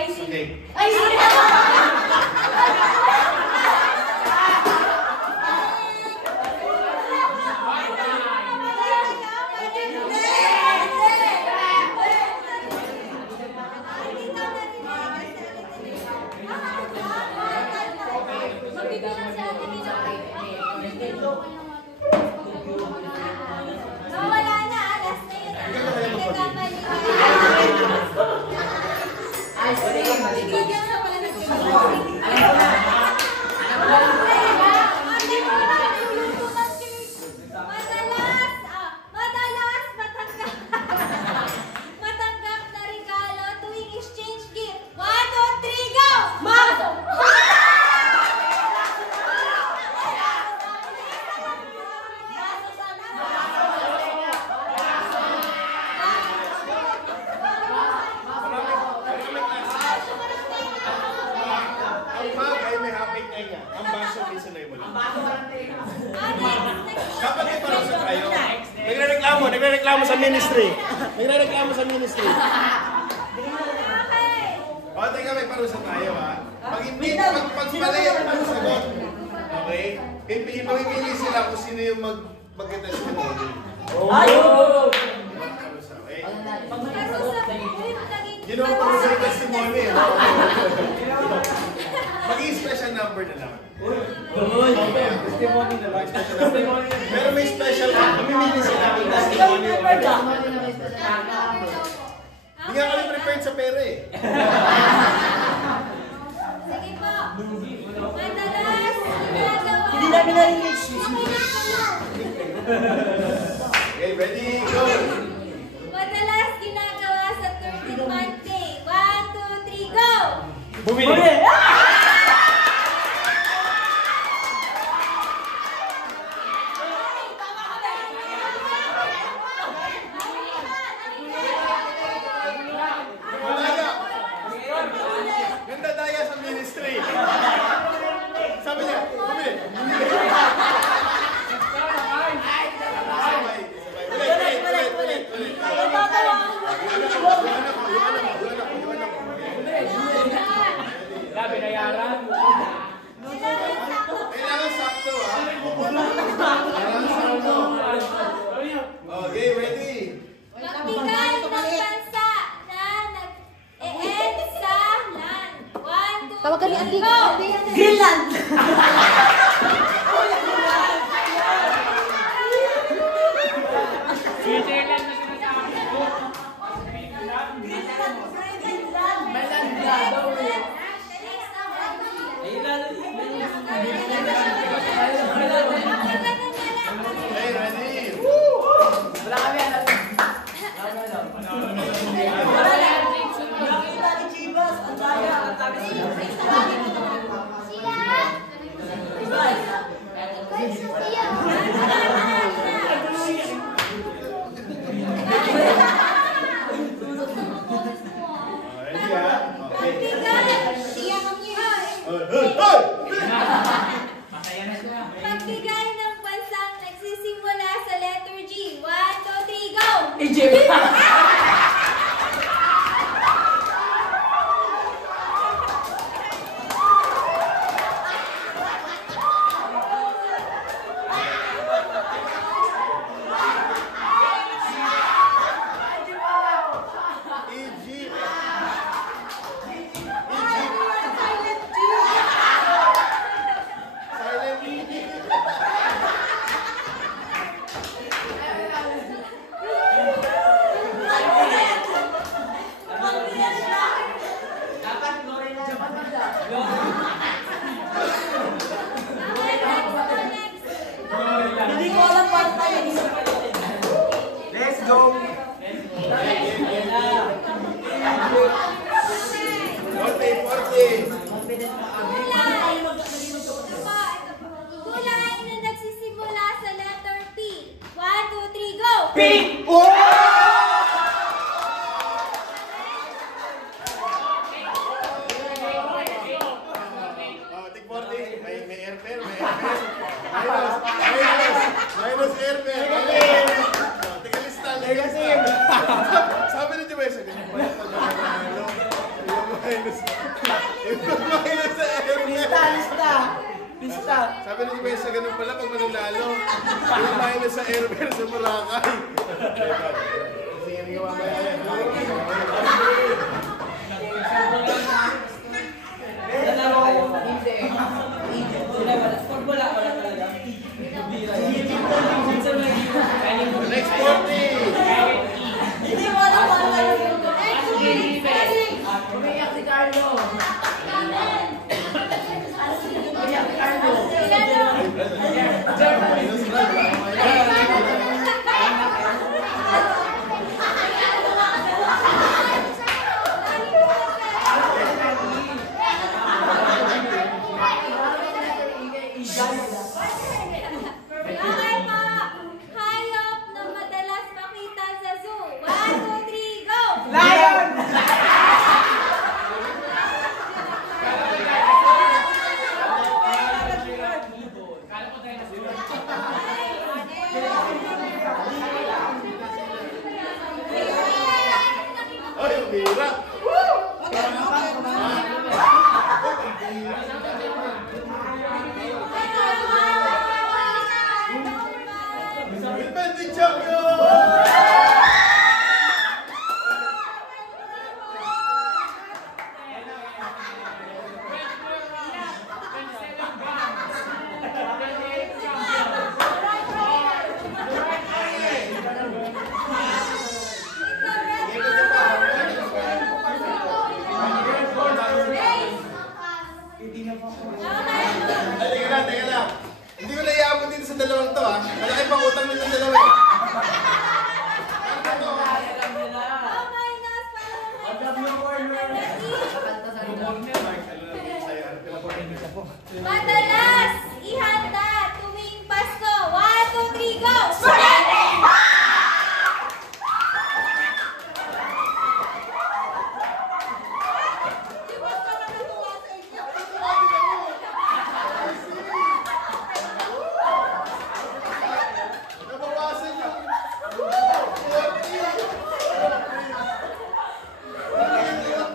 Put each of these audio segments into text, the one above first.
Okay. Wala na, last na yun. Madalas matanggap na regalo tuwing exchange gift. 1, 2, 3, go! Ang baso isunay mo lang. Dapat may parusa tayo. Nagre-reklamo sa ministry. Nagre-reklamo sa ministry. O, teka, may parusa tayo ha. Pag hindi, pagpali ang sagot. Okay? Pipili sila kung sino yung mag-testimony. Ayun! Parusa, okay? Parusa. You know, parusa yung testimony. Maging special number na lang. Testimony na lang. Pero may special, mamimili sila ng testimony. Hindi nga kami prepared sa pera eh. Sige po. Madalas ginagawa. Hindi namin narinig. Okay, ready, go! Madalas ginagawa sa 13th month day. 1, 2, 3, go! Bumili! Ganda daya sa ministry. Sabi niya, bumili! Ulit. Binayaran. Kailangan sakto ha. Kailangan sakto. Okay, ready? Magbigay ng bansa na nag-e-end sa land. 1, 2, 3, go! Greenland! Okay, ready? Wala kami alam. Nakita ni Chivas, ang daya, ang tabi Ready ha? Okay. Magbigay ng bansang nagsisimula sa letter G. 1, 2, 3, go! Egypt! Egypt. Silent Egypt. Dapat glory na Japan na siya. Hindi ko alam paano tayo Let's go. 40. Kulay na nagsisimula sa letter P. 1, 2, 3, go! Pink! Tik 40. May airfare, may airfare. Minus airfare. Teka lista. Sabi ni Jumesa, minus sa airfare. Lista. Sabi ni Mesa, ganun pala pag mananalo. Yung minus sa airfare sa Boracay. Sige, hindi ka mamaya. Sila wala. Pag wala talaga. Next 40. Hindi mo alam kung ano kayo yung Next week, umiyak si Carlo. Umiyak si Carlo. Minus na. Okay po. Hayop na madalas makita sa zoo. 1, 2, 3, go! Lion! Ay, ang bira. Defending champion! Teka lang. Hindi ko naiabot dito sa dalawang to, ha? Malaki pang utang nito sa dalawa, eh. Madalas ihanda tuwing Pasko. 1, 2, 3, go! Nabawasan yung 40.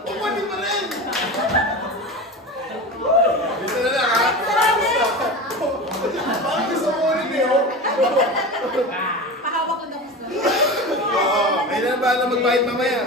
Pumali pa rin. Dito na lang, ha? Parang gusto mo ulit, eh, oh. Pahawak ko na gusto. Oo, kailan ba na magbayad mamaya?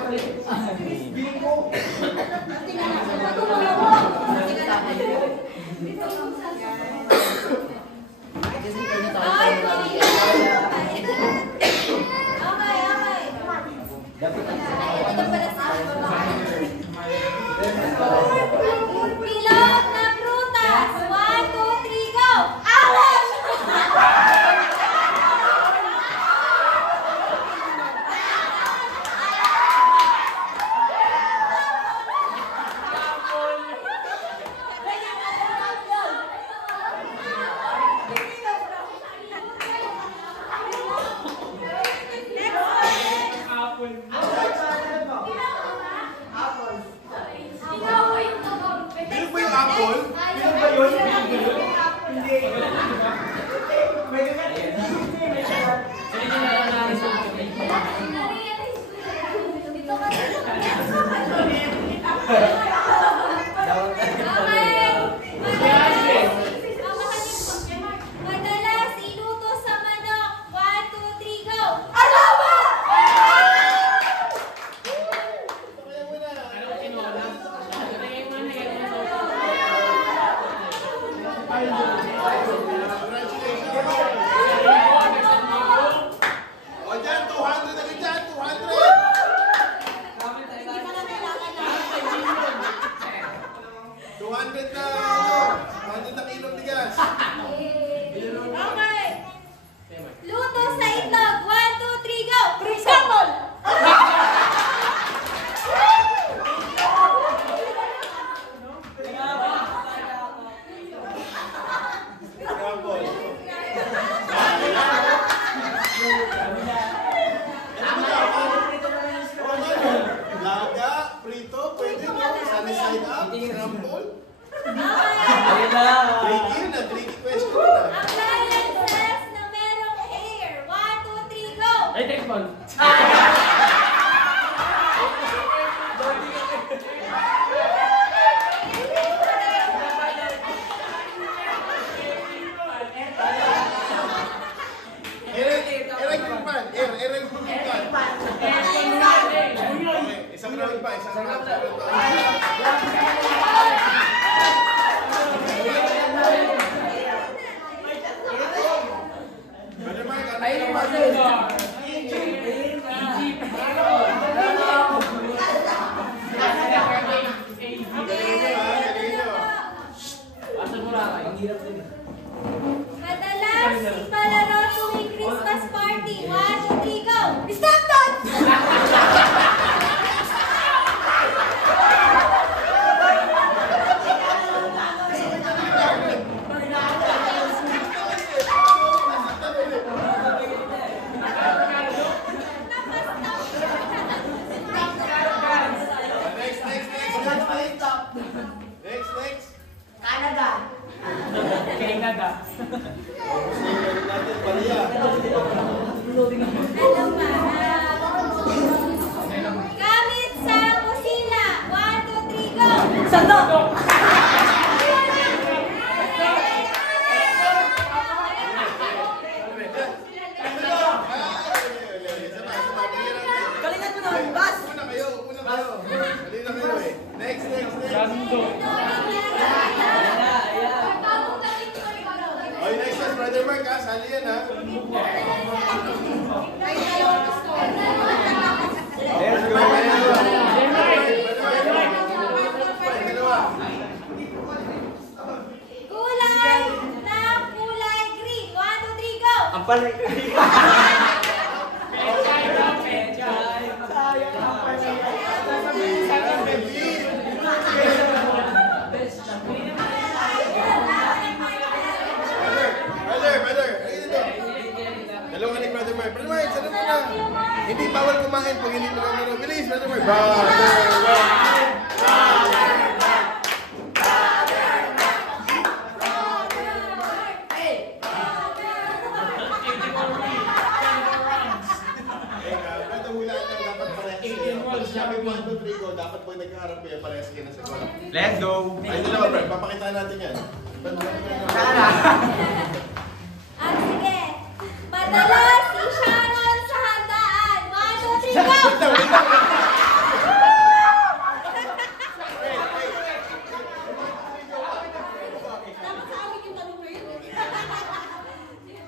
Pilot na prutas. 1, 2, 3, go! Alam! Bilog ba yung apple? Bilog ba yun? Hindi. May Madalas iluto sa manok. 1, 2, 3, go! O dyan, 200 na dyan, 200! 200 na, ano, 200 na kilong bigas. Okay. Luto sa itlog. 1, 2, 3, go! Scramble! Scramble. Laga, prito, pwede mo. Sunny side up, scramble. Tricky yun na, tricky question na. Appliances na merong air. 1, 2, 3, go! Electric ball. hirap din. Madalas ipalaro tuwing Christmas party. 1, 2, 3, go! Stop that! Next. Canada. Canada. Ano pa? Gamit sa kusina. 1, 2, 3, go! Sandok. Galingan mo naman, bas. Una kayo. Halina kayo eh. Next. Sando. Okay, next is Brother Mark ha. Sali yan ha. Kulay na kulay green. 1, 2, 3, go! Ang palay. Brother. Ayun dito. Dalawa ni Brother Mark. Brother Mark, saan mo na? Hindi bawal kumain pag hindi mo naman. Bilis, Brother Mark. Sabi 1, 2, 3, go. Dapat po nagkaharap kayo parehas kayo na sa goal. Let's go. Ay, dalawa, Brad. Papakitaan natin yan. Ah, sige. Madalas si Sharon sa handaan. 1, 2, 3, go!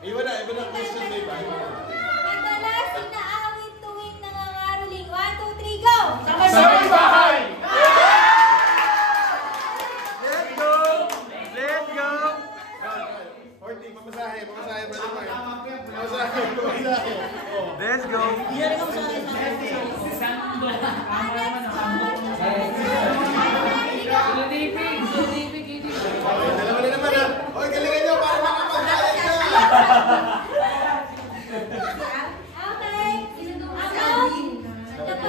Iba na question na iba. Madalas inaawit tuwing nangangaroling. 1, 2, 3, go! Sabay bahay. Let's go. 40, pamasahe, Brother Mark. Pamasahe. Oh. Let's go. Iyan ko sa Sando. Tama naman. Okay, dalawa na naman ha. Okay, galingan nyo para makapag-talent na. Okay.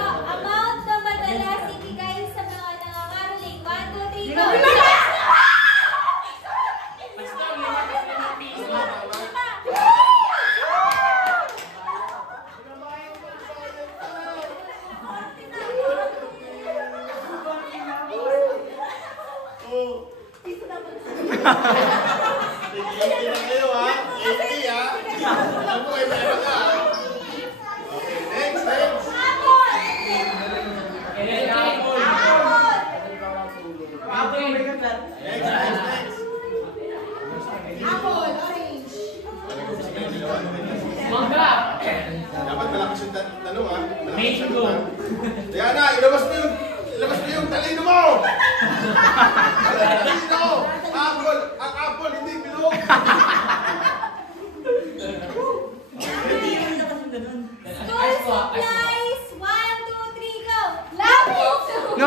Amount na madalas ibigay sa mga nangangaroling. 1, 2, 3, go! Oh. Tigil na kayo ha. 80 ha. Alam mo ay meron ka. Okay, next. Next. Mangga. Dapat malakas yung tanong ha. Malakas yung Mango. sagot, ha? Diana, ilabas mo yung talino mo! Talino! Apple! Ang apple, hindi bilog! School supplies. 1, 2, 3, go! Lapis! No.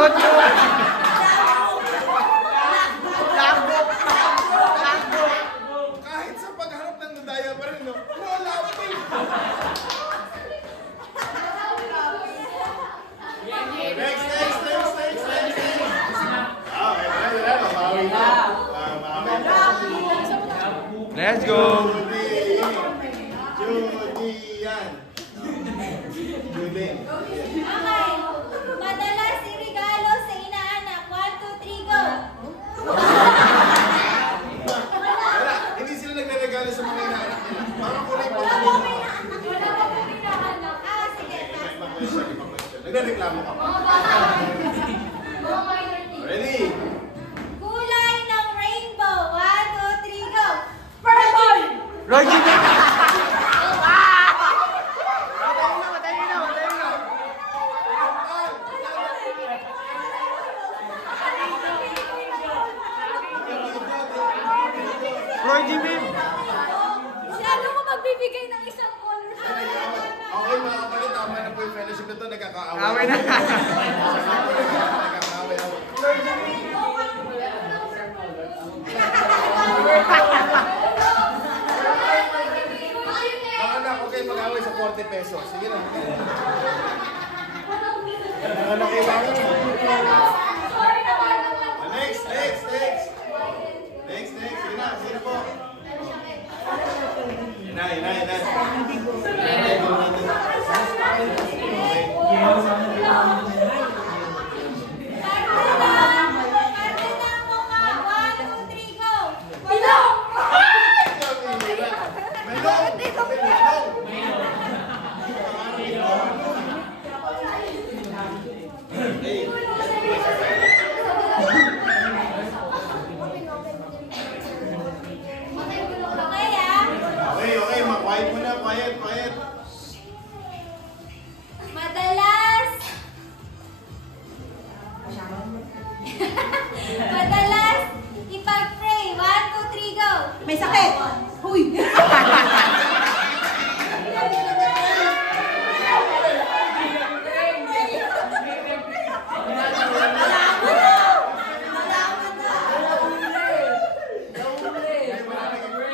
Kahit sa pagharap ng nadaya pa rin, no? No, lapis! Next. Okay, wala. Mabawi na. Roy G. Bim. Lalo ko magbibigay ng isang color. Okay mga kapatid, tama na po yung fellowship na ito, nagkakaaway. Away na. Nagkakaaway. Mga anak, okay, mag-away sa 40 pesos. Sige na. Mga anak, kailangan. Next. Sige na po. Yun na. Okay, quiet muna, quiet. Madalas ipag-pray. 1, 2, 3, go! May sakit. Huy.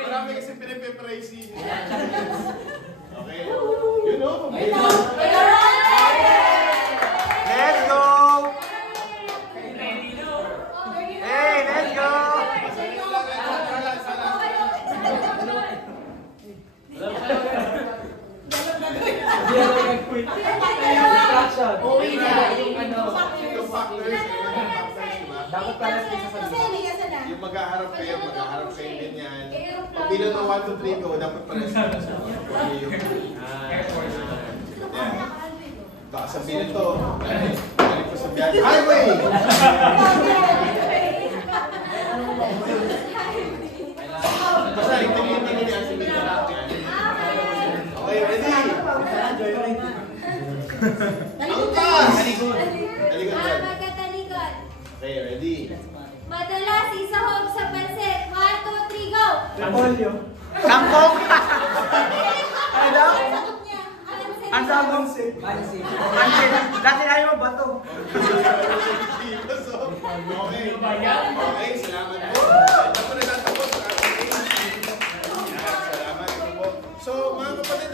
Marami kasi pinipipraise si. Okay. You know. Let's go. Hey, let's go. Uwi na yung ano. Yung factors, Dapat pala sa yung maghaharap kayo ganyan. Pag bilang ng 1, 2, 3 go, dapat pares kayo. Yan. Baka sabihin ito, balik ko sa biyahe. Highway! Basta, tingin yan sa biyahe natin. Okay, ready? Ang taas! Talikod yan. Magkatalikod. Okay, ready? Madalas isahog sa pansit. 1, 2, 3, go! Kangkong. Ano? Ang sabong. Pansit. Pansit. Dati ayaw mo bato. Okay, salamat po. Ito po natatapos sa ating salamat po. So, mga kapatid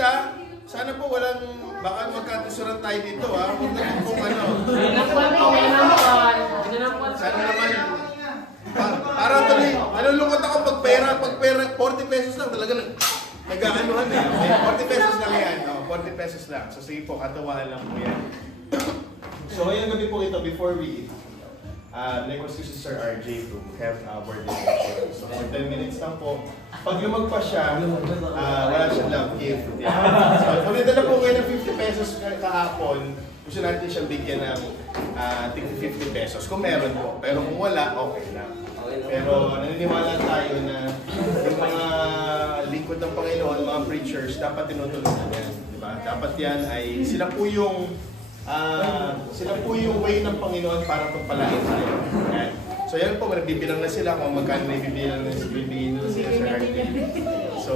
sana po walang, baka magkatisuran tayo dito Huwag naman kung ano. Sana naman, parang tuloy, nalulungkot ako pag pera, 40 pesos lang, talaga nag-aanuhan Okay, 40 pesos lang yan. 40 pesos lang. So sige po, katawahan lang po yan. So ngayong gabi po ito, before we eat, request ko si Sir RJ to have our dinner. So for 10 minutes lang po. Pag lumagpas siya, wala siyang love gift. So kung nandala po ngayon ng 50 pesos kahapon, gusto natin siyang bigyan ng 50 pesos. Kung meron po. Pero kung wala, okay lang. Pero naniniwala tayo na yung mga lingkod ng Panginoon, mga preachers, dapat tinutulungan yan. Diba? Dapat yan ay sila po yung way ng Panginoon para pagpalain tayo. Yan. So yan po, nagbibilang na sila kung magkano na ibibilang na bibigyan nila sila sa RD. So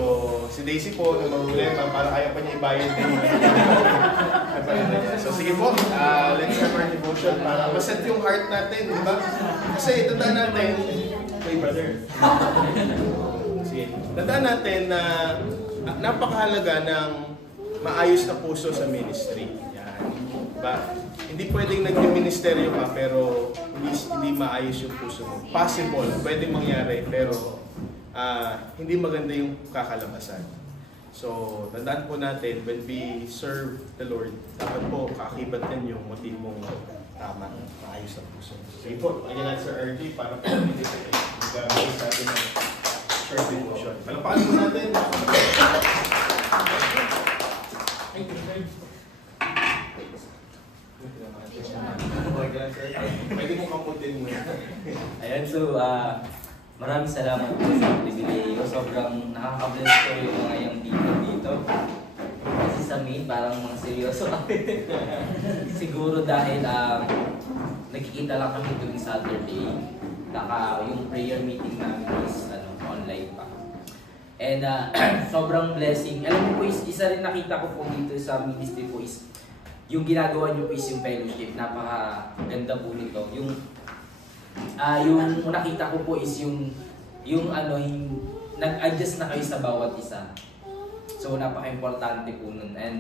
si Daisy po, na problema, para kaya pa niya ibayad din. So sige po, let's have our devotion para maset yung heart natin, di ba? Kasi tandaan natin, hey brother. Sige, tandaan natin na napakahalaga ng maayos na puso sa ministry. Yan. Diba? Hindi pwedeng nag-ministeryo ka pero hindi maayos yung puso mo. Possible, pwedeng mangyari pero hindi maganda yung kakalabasan. So, tandaan po natin, when we serve the Lord, dapat po kakibatan yung motibong tama, maayos na puso. Sige po, lagyan natin sa RD para po mag-gagawin sa atin ng short devotion. Palapakan po natin. Pwede mo kamutin mo. Ayan, so maraming salamat po sa pribileyo. Sobrang nakaka-bless ko yung mga yung dito. Kasi sa main, parang mga seryoso kami. Siguro dahil nagkikita lang kami tuwing Saturday. Yung prayer meeting namin is online pa. And sobrang blessing. Alam mo po, isa rin nakita ko po dito sa ministry po is yung ginagawa niyo po is yung fellowship. Napakaganda po nito. Yung nakita ko po is yung nag-adjust na kayo sa bawat isa. So napaka-importante po nun. And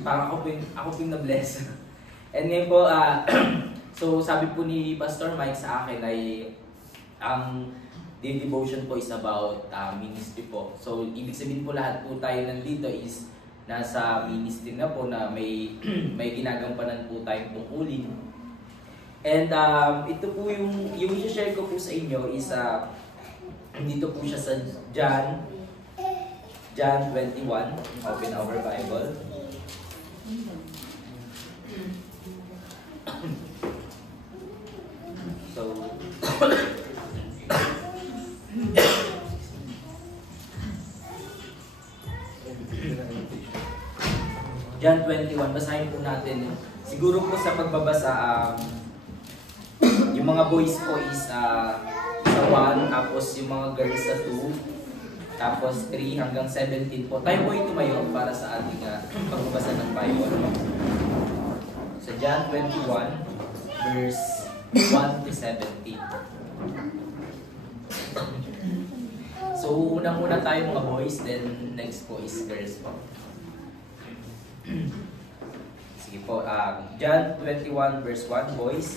parang ako po yung na-bless. And ngayon po, so sabi po ni Pastor Mike sa akin ay the devotion po is about ministry po. So ibig sabihin po lahat po tayo nandito is nasa ministry na po na may ginagampanan po tayong tungkulin. And ito po yung i-share ko po sa inyo is dito po siya sa John 21, open our Bible. So, John 21, basahin po natin. Siguro po sa pagbabasa, yung mga boys po is sa 1, tapos yung mga girls sa 2, tapos 3 hanggang 17 po. Tayo po yung tumayo para sa ating pagbabasa ng Bible. Sa John 21, verse 1 to 17. So, unang-una tayo mga boys, then next po is girls po. Sige po, John 21 verse 1, boys.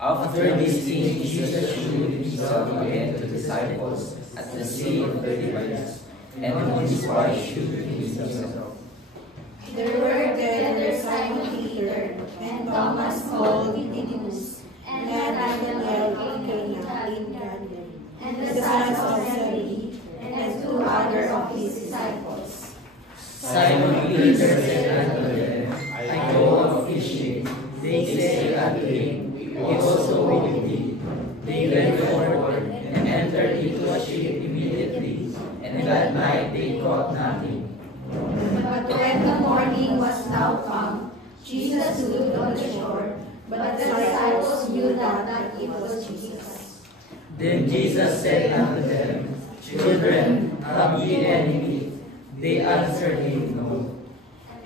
After these things, Jesus showed himself again to the disciples at the Sea of Tiberias, and his wife showed himself. There were there Simon Peter, and Thomas called Didymus, and Nathanael of Cana in Galilee, and the sons of Zebedee, and 2 other of his disciples. Simon Peter said unto them, I go a fishing. They said unto him, we also will be. They went forward and entered into a ship immediately, and that night they caught nothing. But when the morning was now come, Jesus stood on the shore, but the disciples knew not that it was Jesus. Then Jesus said unto them, Children, have ye any meat? They answered him, No.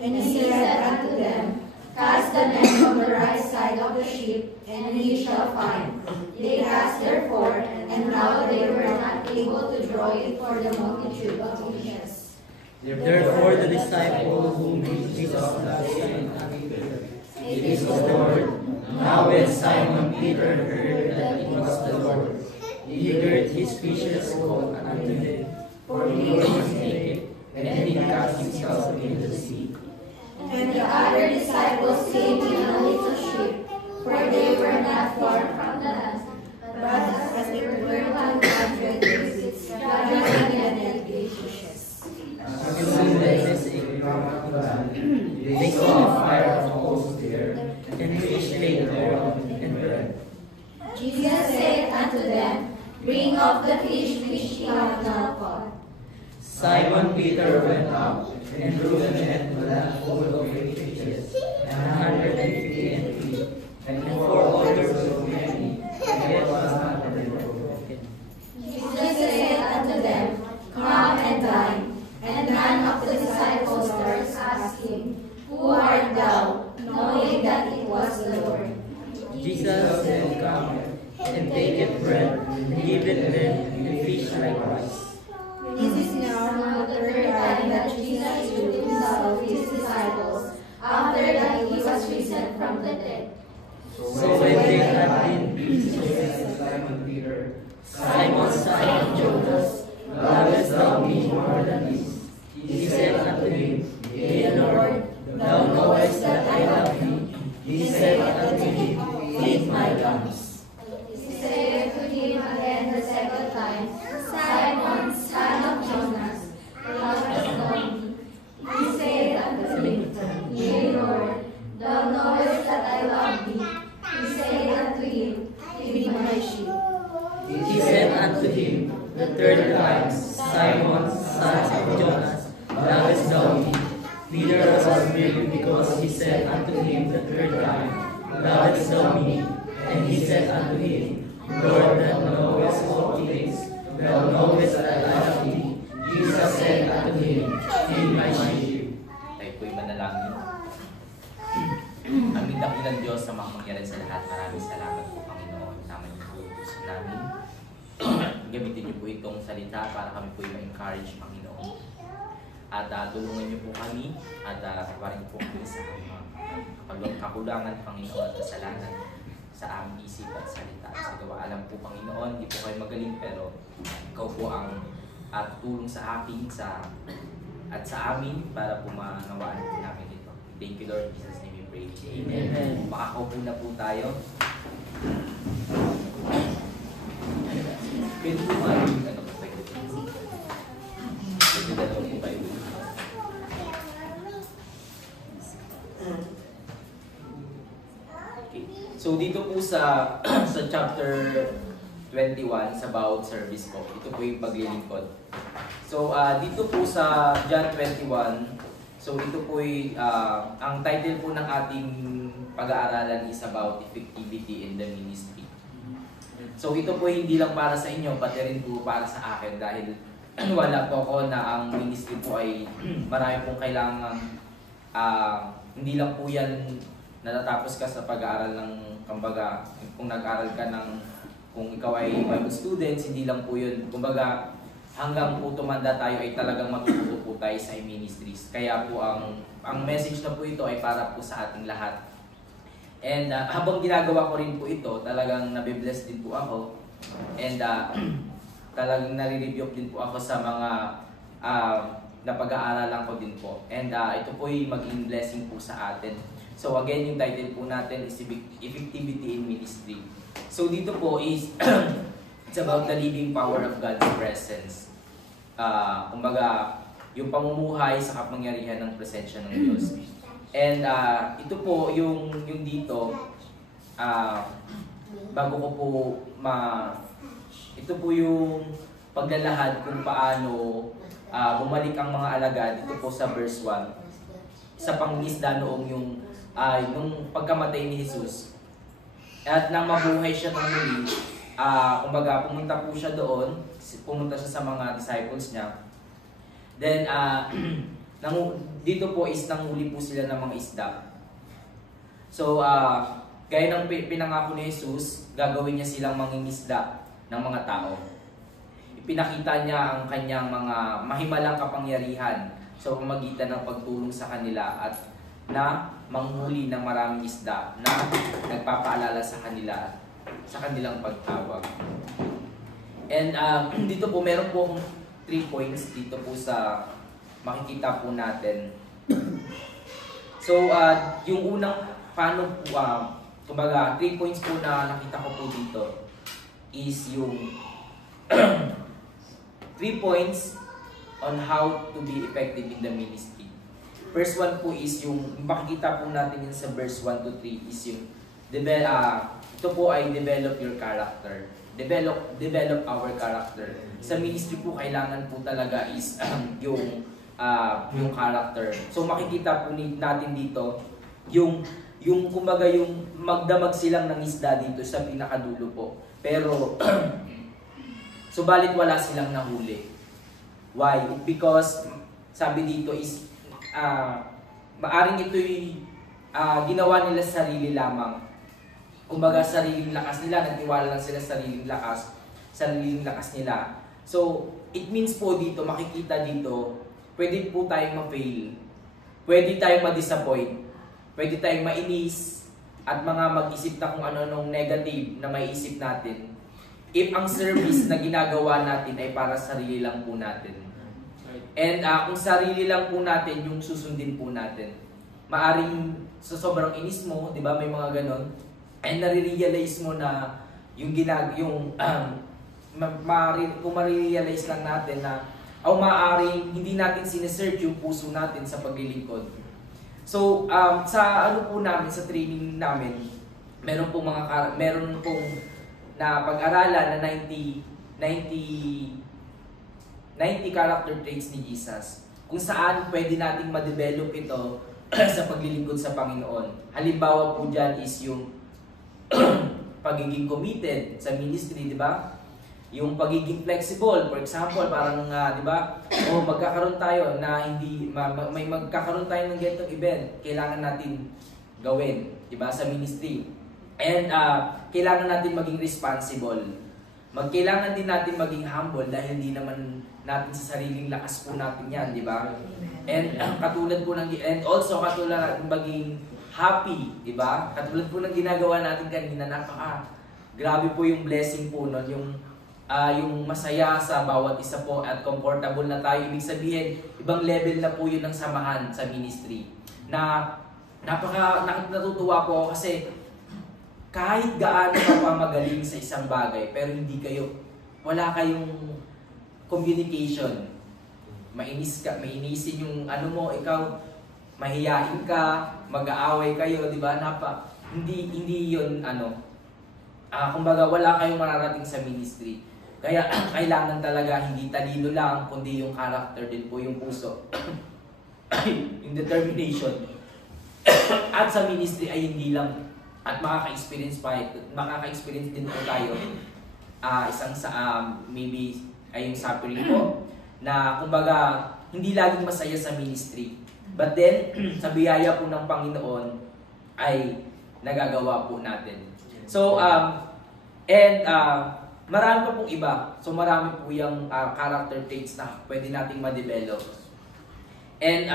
And he said unto them, Cast the net on the right side of the ship, and ye shall find. They cast therefore, and now they were not able to draw it for the multitude of fishes. Therefore the disciple whom Jesus loved said unto Peter, It is the Lord. Now when Simon Peter heard that it was the Lord, he girt his fishes coat unto him, for he was naked, and he cast himself into the sea. And the other disciples came in a little ship, for they were not far from the land, but as it were 100 cubits, gathering the net with fishes. They saw a fire of coals there, and fish laid thereon, and bread. Jesus said unto them, Bring of the fish which ye have now caught. Simon Peter went up and drew the net full of fishes, 153, and 4 others so many, yet was not broken. Jesus said unto them, Come and dine. And none of the disciples durst ask him, Who art thou? Knowing that it was the Lord. Jesus said, Come, and taketh bread, and giveth them the fish likewise. This is now the 3rd time that Jesus showed himself his disciples, after that he was risen from the dead. So when they had been pleased with Simon Peter, Simon son of Jonas, lovest thou me more than these? He said unto him, Yea, Lord, thou knowest that I love thee. He said unto him, Feed my lambs. He said to him again the 2nd time, Simon, son of Jonas, lovest thou me? He said unto him, Yea, Lord, thou knowest that I love thee. He said unto him, Feed my sheep. He said unto him, gamitin niyo po itong salita para kami po ma-encourage, Panginoon. At tulungan niyo po kami at sabarin po kami sa mga kakulangan, Panginoon, at kasalanan sa aming isip at salita. Sa gawa, alam po, Panginoon, hindi po kayo magaling, pero ikaw po ang tutulong sa akin at sa amin para po manawaan po namin ito. Thank you, Lord. In Jesus' name we pray. Amen. Makakaupo na po tayo. Pwede po ba yung pwede dalawa po kayo. Okay. So dito po sa chapter 21 sa bawat service po, ito po yung paglilingkod. So dito po sa John 21, so ito po yung ang title po ng ating pag-aaralan is about effectivity in the ministry. So ito po hindi lang para sa inyo, pati rin po para sa akin dahil wala po ako na ang ministry po ay marami pong kailangan hindi lang po yan natatapos ka sa pag-aaral ng kumbaga kung nag-aaral ka ng kung ikaw ay Bible students, hindi lang po yun. Kumbaga hanggang po tumanda tayo ay talagang matututo po tayo sa ministries. Kaya po ang message na po ito ay para po sa ating lahat. And habang ginagawa ko rin po ito, talagang nabibless din po ako. And talagang nare-review din po ako sa mga napag-aaralan ko din po. And ito po ay maging blessing po sa atin. So again, yung title po natin is Effectivity in Ministry. So dito po is it's about the living power of God's presence. Kumbaga, yung pamumuhay sa kapangyarihan ng presensya ng Diyos. And ito po yung dito bago ko po ito po yung paglalahad kung paano bumalik ang mga alagad dito po sa verse 1 sa pangingisda noong yung pagkamatay ni Jesus. At nang mabuhay siya ng muli, kumbaga pumunta po siya doon, pumunta siya sa mga disciples niya. Then dito po is nanghuli po sila ng mga isda. So gaya ng pinangako ni Jesus, gagawin niya silang mangingisda ng mga tao. Ipinakita niya ang kanyang mga mahimalang kapangyarihan sa pamamagitan ng pagtulong sa kanila at na manghuli ng maraming isda na nagpapaalala sa kanila sa kanilang pagtawag. And dito po meron po akong 3 points dito po sa makikita po natin. So yung unang paano po kumbaga 3 points po na nakita ko po dito is yung 3 points on how to be effective in the ministry. First one po is yung makikita po natin yun sa verse 1 to 3 is yung ito po ay develop your character. Develop our character. Sa ministry po kailangan po talaga is yung character. So makikita po natin dito yung kumbaga yung magdamag silang ng isda dito sa pinakadulo po. Pero subalit wala silang nahuli. Why? Because sabi dito is maaring ito'y ginawa nila sa sarili lamang. Kumbaga sariling lakas nila, nagtiwala lang sila sa sariling lakas nila. So, it means po dito, makikita dito, pwede po tayong ma-fail. Pwede tayong ma-disappoint. Pwede tayong mainis at mga mag-isip na kung ano-anong negative na maiisip natin. If ang service na ginagawa natin ay para sarili lang po natin. And kung sarili lang po natin, yung susundin po natin. Maaring sa sobrang inis mo, di ba, may mga ganon. And nare-realize mo na yung kung marirealize lang natin na maaaring hindi natin sinesearch yung puso natin sa paglilingkod. So, sa ano po namin, sa training namin, meron pong na pag-aralan na 90 character traits ni Jesus. Kung saan pwede nating ma-develop ito sa paglilingkod sa Panginoon. Halimbawa po dyan is yung pagiging committed sa ministry, di ba? Yung pagiging flexible, for example, parang di ba? Magkakaroon tayo na may magkakaroon tayo ng ganitong event, kailangan natin gawin, di ba, sa ministry. And kailangan natin maging responsible. Kailangan din natin maging humble dahil hindi naman natin sa sariling lakas po natin yan, di ba? And katulad po ng, and also katulad natin maging happy, di ba? Katulad po ng ginagawa natin kanina, grabe po yung blessing po nun, yung masaya sa bawat isa po at comfortable na tayo. Ibig sabihin, ibang level na po yun ng samahan sa ministry. Na natutuwa po ako kasi kahit gaano ka pa magaling sa isang bagay, pero wala kayong communication. Mainisin yung ano mo, ikaw, mahiyain ka, mag-aaway kayo, di ba? Hindi yun, kumbaga wala kayong mararating sa ministry. Kaya kailangan talaga hindi talino lang, kundi yung character din po, yung puso. Yung determination. At sa ministry ay hindi lang, at makaka-experience din po tayo. Maybe ay yung suffering po, na kumbaga hindi laging masaya sa ministry. But then, sa biyaya po ng Panginoon ay nagagawa po natin. So, marami pa pong iba. So, marami po yung character traits na pwede nating ma-develop. And,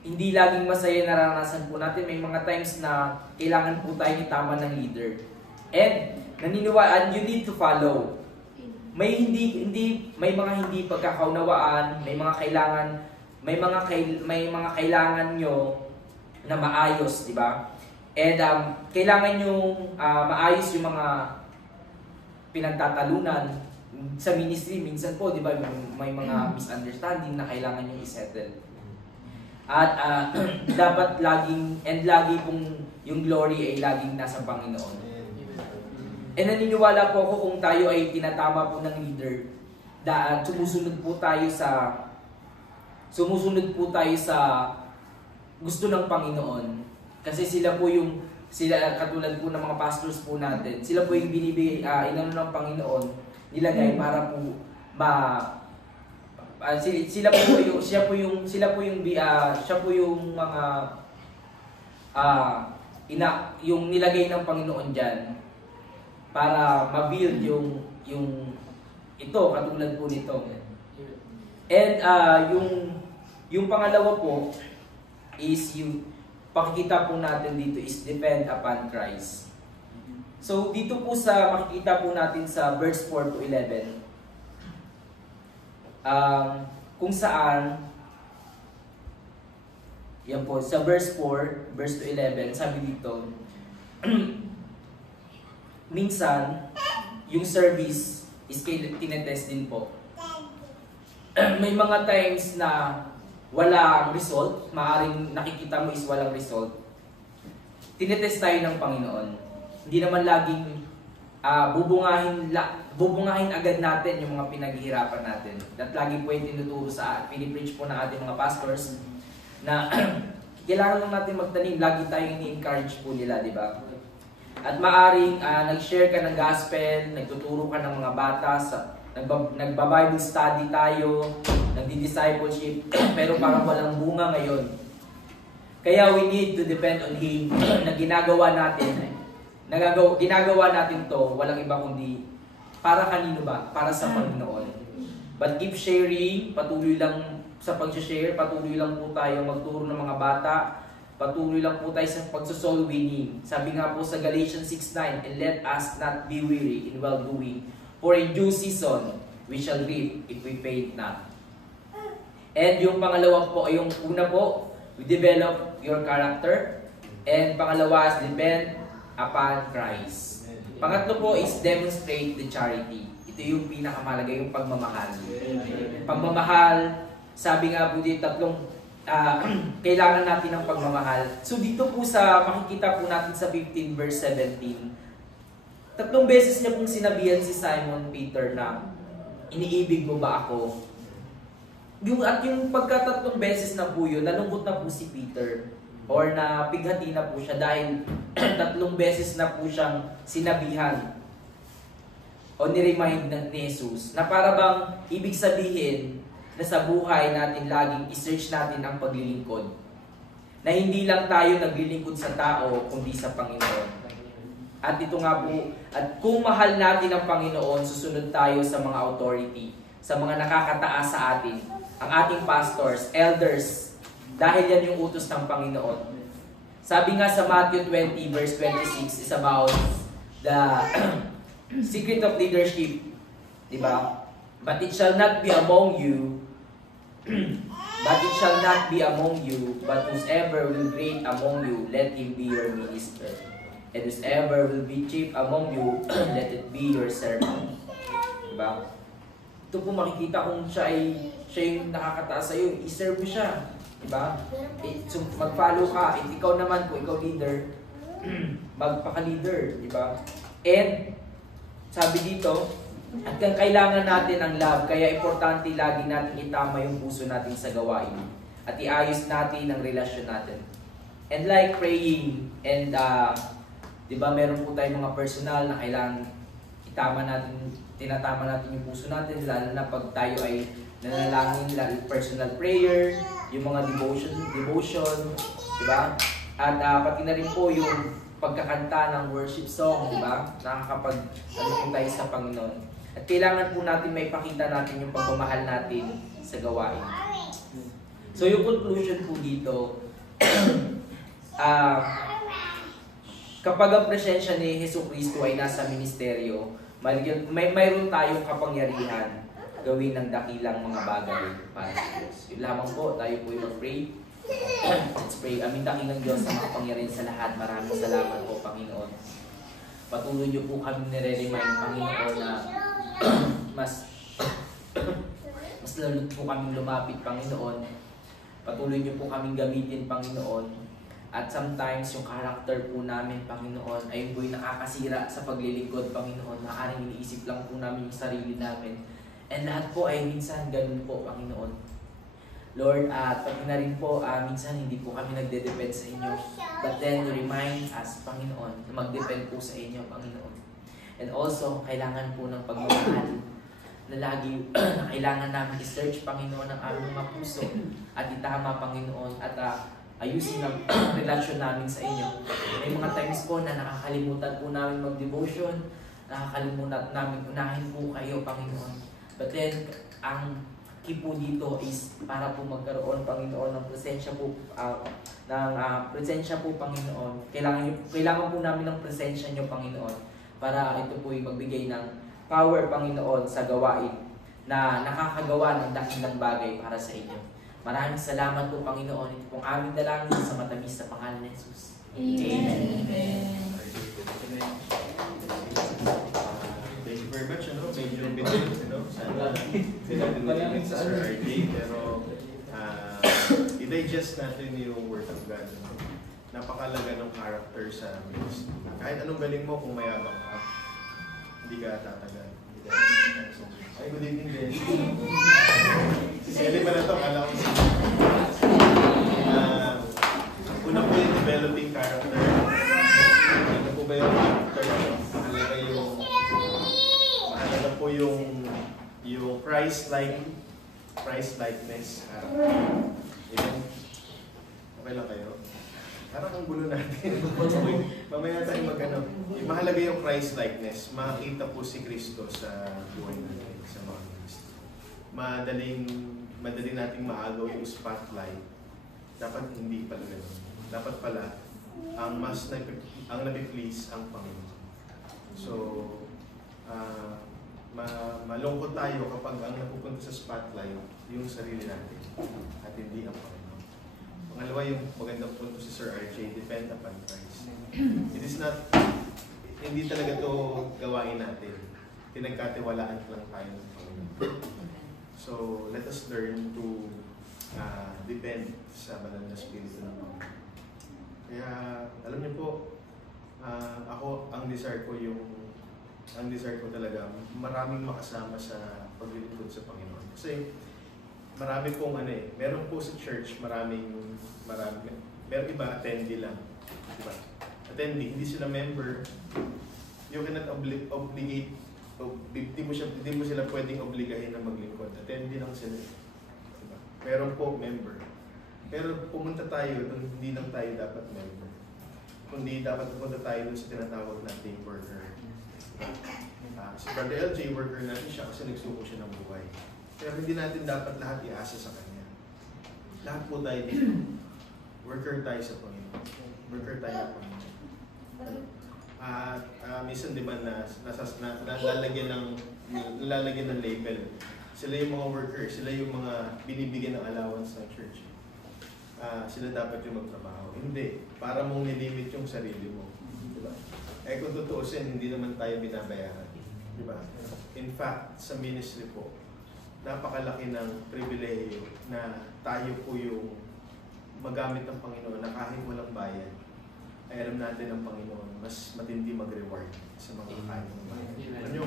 hindi laging masaya naranasan po natin. May mga times na kailangan po tayo itama ng leader. And, naniniwaan, you need to follow. May mga hindi pagkakaunawaan, may mga kailangan nyo na maayos, di ba? And kailangan nyo maayos yung mga pinagtatalunan sa ministry. Minsan po, di ba, may mga misunderstanding na kailangan nyo i-settle. At dapat lagi pong yung glory ay laging nasa Panginoon. And naniniwala po ako kung tayo ay tinatama po ng leader, sumusunod po tayo sa gusto ng Panginoon. Kasi sila katulad po ng mga pastors po natin, sila po yung binibigay, inano ng Panginoon, nilagay para po siya po yung mga yung nilagay ng Panginoon diyan para ma-build yung ito katulad po nito. And yung pangalawa po is yung pakikita po natin dito is depend upon Christ. So dito po makikita po natin sa verse 4 to 11. Kung saan yan po sa verse 4 verse to 11 sabi dito minsan yung service is tinetest din po. May mga times na walang result, maaaring nakikita mo is walang result. Tinetest tayo ng Panginoon. Hindi naman laging bubungahin agad natin yung mga pinaghihirapan natin. At lagi po yung tinuturo pinipreach po ng ating mga pastors na kailangan lang natin magtanim, lagi tayong ini-encourage po nila, di ba? At maaring nag-share ka ng gospel, nagtuturo ka ng mga bata, nagba-Bible study tayo, nagdi-discipleship, pero parang walang bunga ngayon. Kaya we need to depend on Him na ginagawa natin to, walang iba kundi para kanino ba? Para sa Panginoon. But keep sharing, patuloy lang sa pag-share, patuloy lang po tayo magturo ng mga bata, patuloy lang po tayo sa pagsosoul winning. Sabi nga po sa Galatians 6:9, and let us not be weary in well-doing, for in due season we shall reap if we faint not. And yung pangalawa po, yung una po, we develop your character. And pangalawa is depend upon Christ. Pangatlo po is demonstrate the charity. Ito yung pinakamahalaga, yung pagmamahal. Pagmamahal, sabi nga po dito, kailangan natin ng pagmamahal. So dito po makikita po natin sa 15 verse 17, 3 beses niya pong sinabihan si Simon Peter na, iniibig mo ba ako? At yung pagka-3 beses na po yun, nalungkot na po si Peter. Or na pighati na po siya dahil 3 beses na po siyang sinabihan o niremind ni Jesus na para bang ibig sabihin na sa buhay natin laging i-search natin ang paglilingkod. Na hindi lang tayo naglilingkod sa tao kundi sa Panginoon. At ito nga po, at kung mahal natin ang Panginoon, susunod tayo sa mga authority, sa mga nakakataas sa atin, ang ating pastors, elders, dahil yan yung utos ng Panginoon. Sabi nga sa Matthew 20 verse 26 is about the secret of leadership. Diba? But it shall not be among you, but whosoever will great among you, let him be your minister. And whosoever will be chief among you, let it be your servant. Diba? Ito po makikita kung siya yung nakakataas sa'yo, i-serve mo siya. Diba? So, mag-follow ka. At ikaw naman, kung ikaw leader, magpaka-leader. Diba? And, sabi dito, at kailangan natin ang love, kaya importante lagi natin itama yung puso natin sa gawain. At iayos natin ang relasyon natin. And like praying, and diba, meron po tayong mga personal na kailangan tinatama natin yung puso natin, lalo na pag tayo ay nanalangin, personal prayer, yung mga devotion, diba? At pati na rin po yung pagkakanta ng worship song, diba? Nakakapag-ano po tayo sa Panginoon. At kailangan po natin may pakita natin yung pagmamahal natin sa gawain. So yung conclusion po dito, kapag ang presensya ni Jesucristo ay nasa ministeryo, mayroon tayong kapangyarihan gawin ng dakilang mga bagay para sa Diyos. Yun lamang po, tayo po yung mag-pray. Let's pray. Aming dakilang Diyos na makapangyarihan sa lahat. Maraming salamat po, Panginoon. Patuloy niyo po kami nire-remind, Panginoon, na mas lalo po kaming lumapit, Panginoon. Patuloy niyo po kaming gamitin, Panginoon. At sometimes, yung character po namin, Panginoon, ay po'y nakakasira sa paglilingkod, Panginoon. Maaaring iniisip lang po namin yung sarili namin. And lahat po ay minsan ganun po, Panginoon. Lord, at pati na rin po, minsan hindi po kami nagde-depend sa inyo. But then, remind us, Panginoon, na mag-depend po sa inyo, Panginoon. And also, kailangan po ng pagmamahal na lagi na kailangan namin i-search, Panginoon, ang aming mga puso at itama, Panginoon, at ayusin ang relasyon namin sa inyo. May mga times po na nakakalimutan po namin mag-devotion, nakakalimutan namin unahin po kayo, Panginoon. But then, ang key po dito is para po magkaroon, Panginoon, ng presensya po, presensya po, Panginoon. Kailangan po namin ng presensya niyo, Panginoon, para ito po yung magbigay ng power, Panginoon, sa gawain na nakakagawa ng dakilang bagay para sa inyo. Maraming salamat po, Panginoon. Ito pong aming dalangin sa matamis na pangalan ni Jesus. Amen. Thank you very much. Medyo bitin, sana sinabi sa Sir RJ, pero i-digest natin yung Word of God. Napakalaga ng character sa ministry. Kahit anong galing mo, kung mayabang ka, hindi ka tatagal. Ay, good evening din. Si Sally pa na ito, kala ko una po yung developing character. Ano po ba yung character? Mahalaga po yung Christ-likeness. Amen. Okay lang kayo? Parang ang gulo natin. Mamaya tayo mag-ano. Mahalaga yung Christ-likeness. Makita po si Kristo sa buhay natin, sa mga Kristo. Madaling nating maagaw yung spotlight. Dapat hindi pala gano'n. Dapat pala, ang napiplease ang Panginoon. So, malungkot tayo kapag ang napupunta sa spotlight yung sarili natin at hindi ang Panginoon. Pangalawa, yung magandang punto si Sir RJ, depend upon Christ. It is not, hindi talaga to gawain natin. Pinagkatiwalaan lang tayo ng Panginoon. So, let us learn to depend sa banal na Espiritu ng Panginoon. Kaya, alam niyo po, ako, ang desire ko talaga, maraming makasama sa paglilingkod sa Panginoon. Kasi, marami pong meron po sa church, marami, meron iba, attendee lang. Diba? Attendee, hindi sila member. You cannot obligate, hindi mo sila pwedeng obligahin na maglingkod. Attendee lang sila. Diba? Meron po member. Pero pumunta tayo, hindi lang tayo dapat member. kundi dapat pupunta tayo dun sa tinatawag nating worker. Si Brother LJ, worker natin siya kasi nagsuko siya ng buhay. Pero hindi natin dapat lahat iasa sa Kanya. Lahat po tayo dito. Worker tayo sa Panginoon. Worker tayo sa Panginoon. Minsan di ba nalalagyan ng label. Sila yung mga worker, sila yung mga binibigyan ng allowance ng church. Sila dapat yung magtrabaho. Hindi. Para mong nilimit yung sarili mo. Di ba? Eh kung tutuusin, hindi naman tayo binabayaran. Di ba? In fact, sa ministry po, napakalaki ng pribilehiyo na tayo po yung magamit ng Panginoon na kahit walang bayad, ay alam natin ng Panginoon, mas matindi mag-reward sa mga kakain ng bayan. Alam nyo,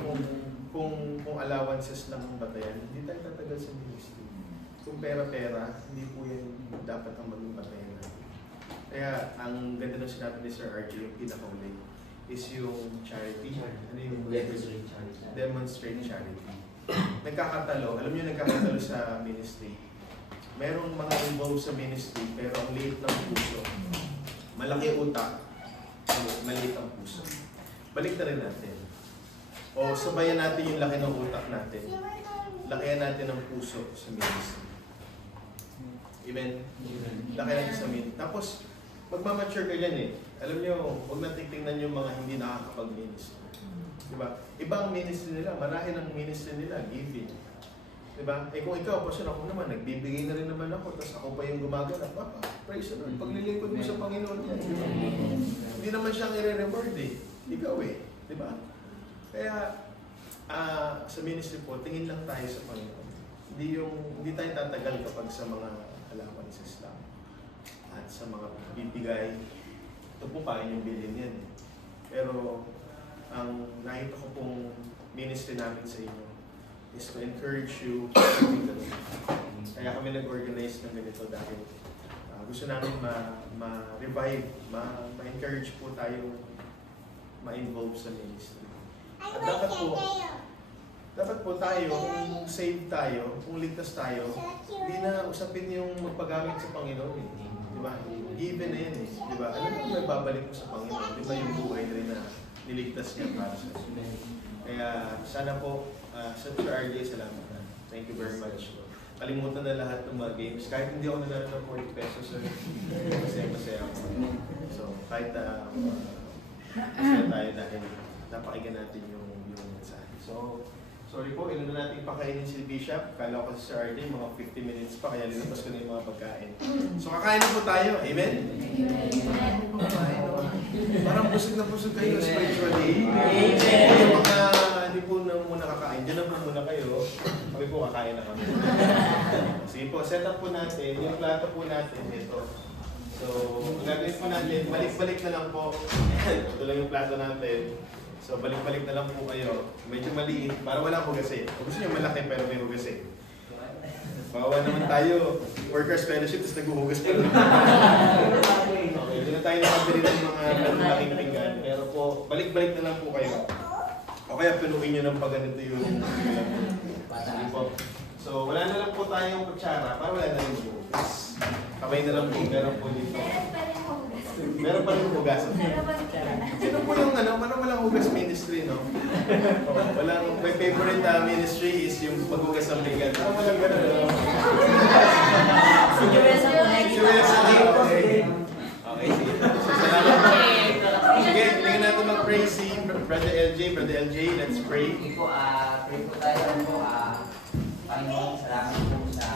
kung allowances lang ang batayan, hindi tayo tatagal sa ministry. Kung pera-pera, hindi po yan dapat ang maging batayan natin. Kaya, ang ganda ng sinabi ni Sir RJ, yung pinakauli, is yung charity. Ano yung demonstrate charity. Nagkakatalo, alam nyo nagkakatalo sa ministry. Merong mga involved sa ministry, pero ang liit ng puso. Malaki utak, maliit ang puso. Balik na rin natin. O sabayan natin yung laki ng utak natin. Lakihan natin ang puso sa ministry. Amen? Lakihan natin sa ministry. Tapos, magmamature ka yan eh. Alam nyo, huwag natin tingnan yung mga hindi nakakapag-ministry. Diba? Ibang ministry nila, marahil ang ministry nila, giving. Diba? Eh kung ikaw, pasyon ako naman, nagbibigay na rin naman ako, tapos ako pa yung gumaganap, praise the Lord, paglilingkod mo sa Panginoon yan. Diba? Hindi naman siyang i-reward eh. Ikaw eh. Diba? Kaya, sa ministry po, tingin lang tayo sa Panginoon. Hindi tayo tatagal kapag sa mga allowances lang. At sa mga bibigay, ito po kain yung bilhin yan eh. Pero, ang nakita ko pong ministry namin sa inyo is to encourage you practically. Kaya kami nag-organize ng ganito dahil gusto namin ma-revive, ma-encourage po tayo ma-involve sa ministry. At dapat po tayo, kung save tayo, kung ligtas tayo, hindi na usapin yung magpagamit sa Panginoon eh. Diba? Given na yan eh. Diba? Ano yung may babalik mo sa Panginoon? Diba yung buhay rin na niligtas niya para sa iyo. Kaya sana po, sa Sir RJ, salamat na. Thank you very much. Kalimutan na lahat ng mga games. Kahit hindi ako nanalo ng 40 pesos, masaya ako. So, kahit masaya tayo dahil napakinggan natin yung mensahe. So, sorry po, ilan na natin pakainin si Bishop. Kala ko si Sir RJ, mga 50 minutes pa, kaya linabas ko na yung mga pagkain. So, kakain na po tayo. Amen? Parang busog na busog kayo spiritually. Amen. Yung mga hindi po na muna kakain, dyan na po muna kayo. Kami po kakain na kami. Sige po, set up po natin. Yung plato po natin, ito. So, ang gagawin po natin, balik-balik na lang po. Ito lang yung plato natin. So, balik-balik na lang po kayo. Medyo maliit, para walang hugasin. Kung gusto nyo malaki, pero may hugasin. Bawa naman tayo, workers fellowship, tapos naghuhugas ka lang. Okay, hindi na tayo nakabili ng mga malaking pinggan. Pero po, balik-balik na lang po kayo. O kaya pinuin nyo ng pagganito yung po. So, wala na lang po tayong kutsara, para wala na rin hugas. Kamay na lang po, meron po dito. Meron pa rin hugas. Sino po yung walang hugas ministry, no? My favorite ministry is yung paghugas ng pinggan. Walang gano'n, no? Okay, sige. Sige, tingnan natin mag-pray si Brother LJ. Brother LJ, let's pray. Pray po tayo po. Panginoon, salamat po sa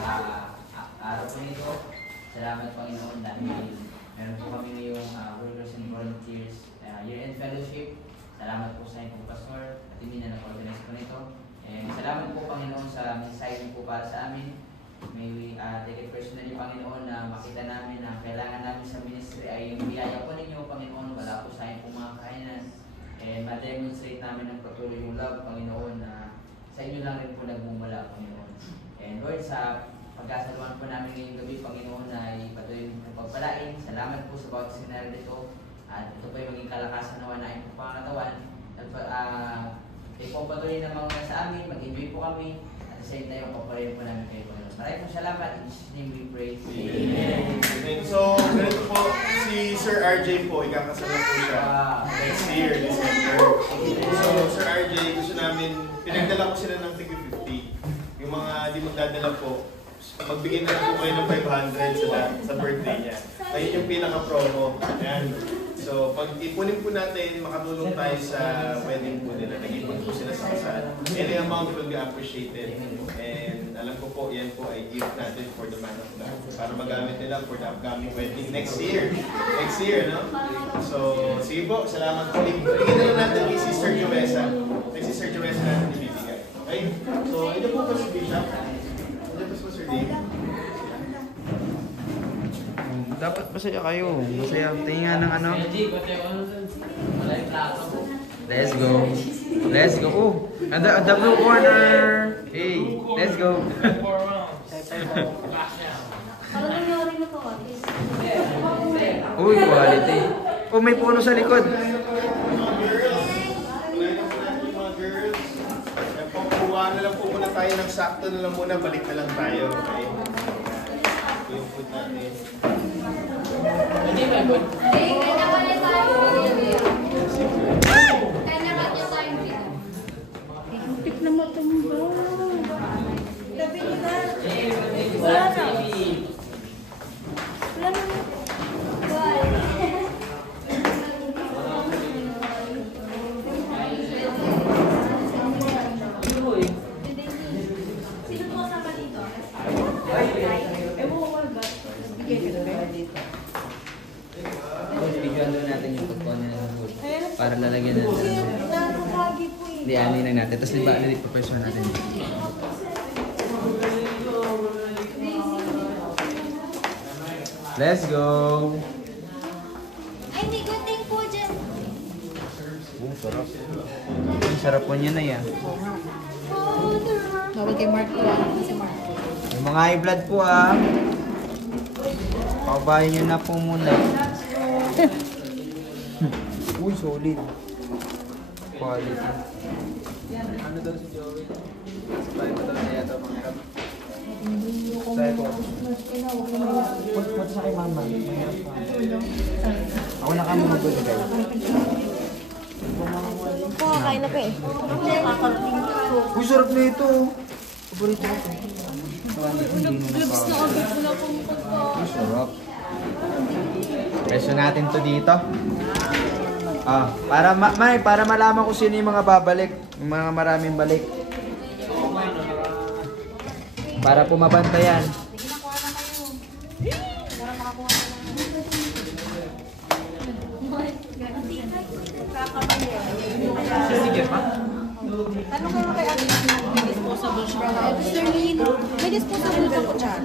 araw po nito. Salamat Panginoon dahil meron po kami ngayong workers and volunteers year-end fellowship. Salamat po sa inyo po, Pastor, at hindi na nag-organize po nito. Salamat po Panginoon sa mensahe niyo po para sa amin. May we take it personally, Panginoon, na makita namin na kailangan namin sa ministry ay yung biyaya po ninyo, Panginoon. Wala po sa inyo po mga kainan. And ma-demonstrate namin ng patuloy yung love, Panginoon, na sa inyo lang rin po nagmumula, Panginoon. And Lord, sa pagkasaluhan po namin ngayong gabi, Panginoon, na ipatuloy ng pagpalain. Salamat po sa bawat sinara dito. At ito po yung maging kalakasan na wanain po pangatawan. At ipapatuloy na mga sa amin, mag-enjoy po kami. At same time, paparin po namin kayo. Maraming salamat. In Jesus' name we pray. Amen. So, ganito po, si Sir RJ po, ikakasal na po siya next year, December. So, Sir RJ, gusto namin, pinagdala ko sila ng tig 50. Yung mga di magdadala po, magbigay na lang po kayo ng 500 sa birthday niya. Ayun yung pinaka-promo. Ayan. So, pag ipunin po natin, makatulong tayo sa wedding po nila. Nag-ipon po sila sa kasal. Any amount will be appreciated. And alam ko po, yan po ay gift natin for the man of God. Para magamit nila for the upcoming wedding next year. Next year, no? So, sige po, salamat po. Bigyan na lang natin kay Sister Joesa. Kay Sister Joesa natin ibibigay. Okay? So, ito po si Bishop. Ito po Sir Dave. Dapat masaya kayo. Masaya. Tingnan ng ano. Let's go. Let's go. Oh, and the blue corner. Hey, let's go. Uy, quality. Oh, may puno sa likod. Kuha na lang po muna tayo ng sakto na lang muna. Balik na lang tayo. Okay? Yung food natin. Tik na matumba. Labi nila. Wala na. Wala na. Sino po kasama dito? Bigyan doon natin yung pagkuhan nila ng wood. Para lalagyan natin. Hindi, ano yun lang natin. Tapos liba, ipapressure natin. Let's go! Ay, may gunting po dyan. Sarap. Ang sarap po niya na yan. Bawal kay Mark po. Si Mark. Yung mga high blood po ah. Pabayin nyo na po muna. Uy, solid. Quality. Ano daw si Joey? Sabay mo daw niya ito mga hirap. Sabay po. Punta sa kay mama. Mahirap pa. Ako na kami magbibigay. Kakain na pa eh. Uy, sarap na ito. Paborito ko ito. Gloves na agad. Wala pong pagka. Uy, sarap. Presyo natin to dito. Ah, para malaman ko sino yung mga babalik, yung mga maraming balik. Para po mabantayan. Sige pa. Tanong ko kay Ate, may disposable siya. Mr. Lino, may disposable ka po siya.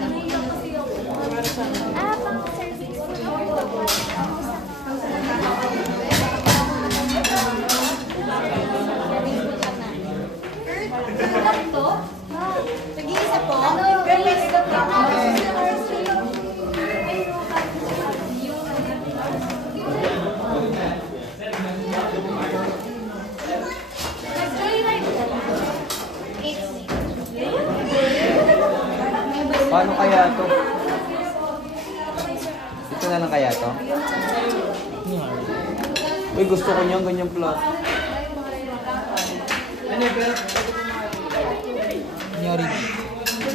Pang service. Nag-iisa po. Paano kaya to? Ito na lang kaya to? Uy, gusto ko niyan, ganyang plot. Ano yung Brad? Nyari.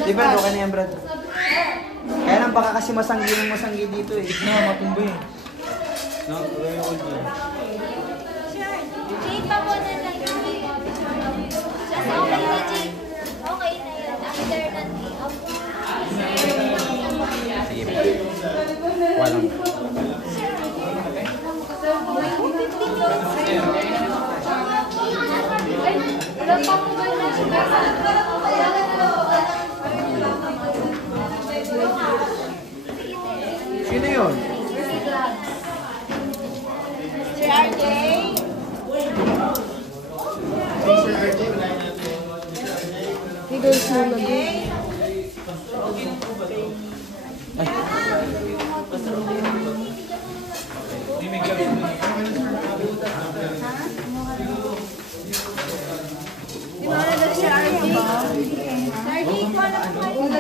Di Brad, okay na yan Brad. Kaya lang baka kasi masanggi dito eh. Matumba eh. No, pero yung old yun. Jake, pa muna lang. Okay na, Jake. Okay na yan. After natin. Sige po. Walang. Sino yun? Sir RJ. Sir RJ, wala natin. Figures mo lang. Di ba na Sir RJ? Sir RJ, Wala pa kayo.